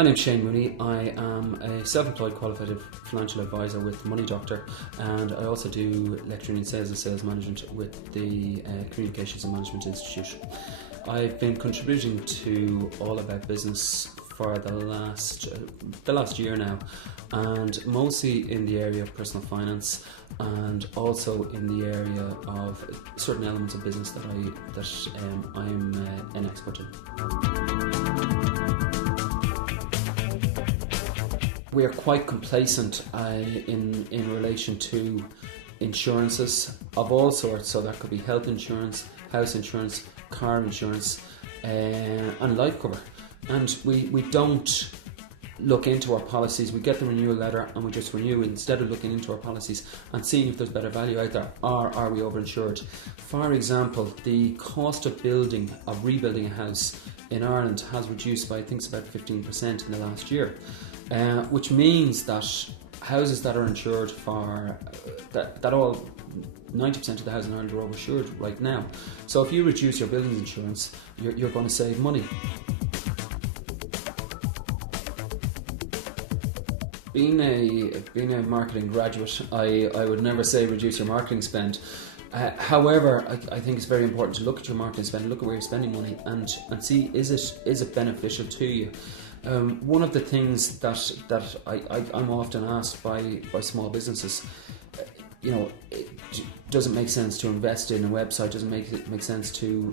My name's Shane Mooney. I am a self-employed qualified financial advisor with Money Doctor, and I also do lecturing in sales and sales management with the Communications and Management Institute. I've been contributing to All About Business for the last year now, and mostly in the area of personal finance, and also in the area of certain elements of business that I'm an expert in. We are quite complacent in relation to insurances of all sorts, so that could be health insurance, house insurance, car insurance, and life cover. And we don't look into our policies. We get the renewal letter and we just renew instead of looking into our policies and seeing if there's better value out there, or are we overinsured. For example, the cost of rebuilding a house in Ireland has reduced by, I think it's about 15% in the last year. Which means that houses that are insured for that all 90% of the houses in Ireland are overinsured right now. So if you reduce your buildings insurance, you're going to save money. Being a marketing graduate, I would never say reduce your marketing spend. However, I think it's very important to look at your marketing spend, look at where you're spending money, and see is it beneficial to you. One of the things that I'm often asked by small businesses, does it make sense to invest in a website? Does it make sense to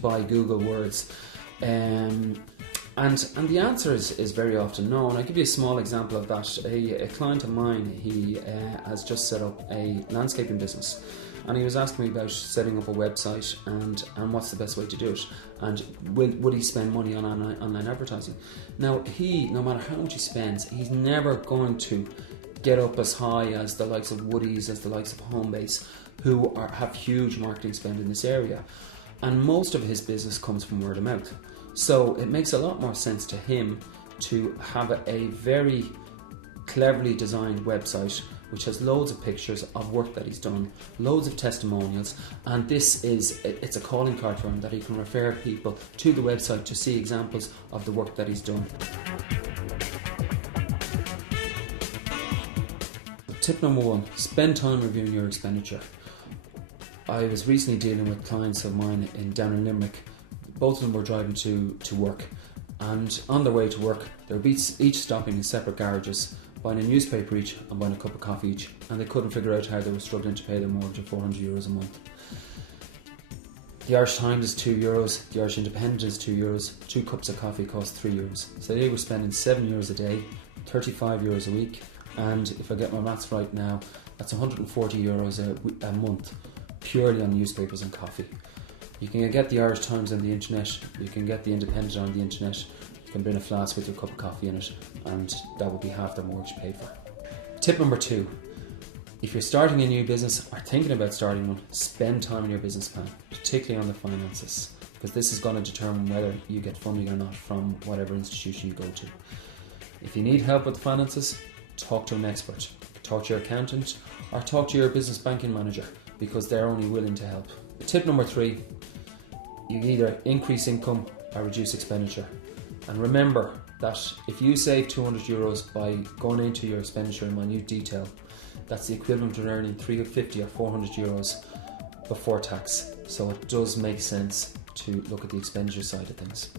buy Google Words? And the answer is very often no. And I'll give you a small example of that. A client of mine, he has just set up a landscaping business, and he was asking me about setting up a website and what's the best way to do it, and would he spend money on online advertising. Now, no matter how much he spends, he's never going to get up as high as the likes of Woody's, as the likes of Homebase, who have huge marketing spend in this area. And most of his business comes from word of mouth. So it makes a lot more sense to him to have a very cleverly designed website which has loads of pictures of work that he's done, loads of testimonials, and it's a calling card for him that he can refer people to the website to see examples of the work that he's done. Tip number 1, spend time reviewing your expenditure. I was recently dealing with clients of mine down in Limerick. Both of them were driving to work, and on their way to work they were each stopping in separate garages, buying a newspaper each and buying a cup of coffee each, and they couldn't figure out how they were struggling to pay their mortgage of €400 a month. The Irish Times is €2, the Irish Independent is €2, 2 cups of coffee cost €3. So they were spending €7 a day, €35 a week, and if I get my maths right now, that's €140 a month purely on newspapers and coffee. You can get the Irish Times on the internet, you can get the Independent on the internet, you can bring a flask with your cup of coffee in it, and that would be half their mortgage paid for. Tip number 2, if you're starting a new business or thinking about starting one, spend time on your business plan, particularly on the finances, because this is going to determine whether you get funding or not from whatever institution you go to. If you need help with the finances, talk to an expert, talk to your accountant, or talk to your business banking manager, because they're only willing to help. Tip number 3, you either increase income or reduce expenditure. And remember that if you save €200 by going into your expenditure in minute detail, that's the equivalent of earning €350 or €400 before tax. So it does make sense to look at the expenditure side of things.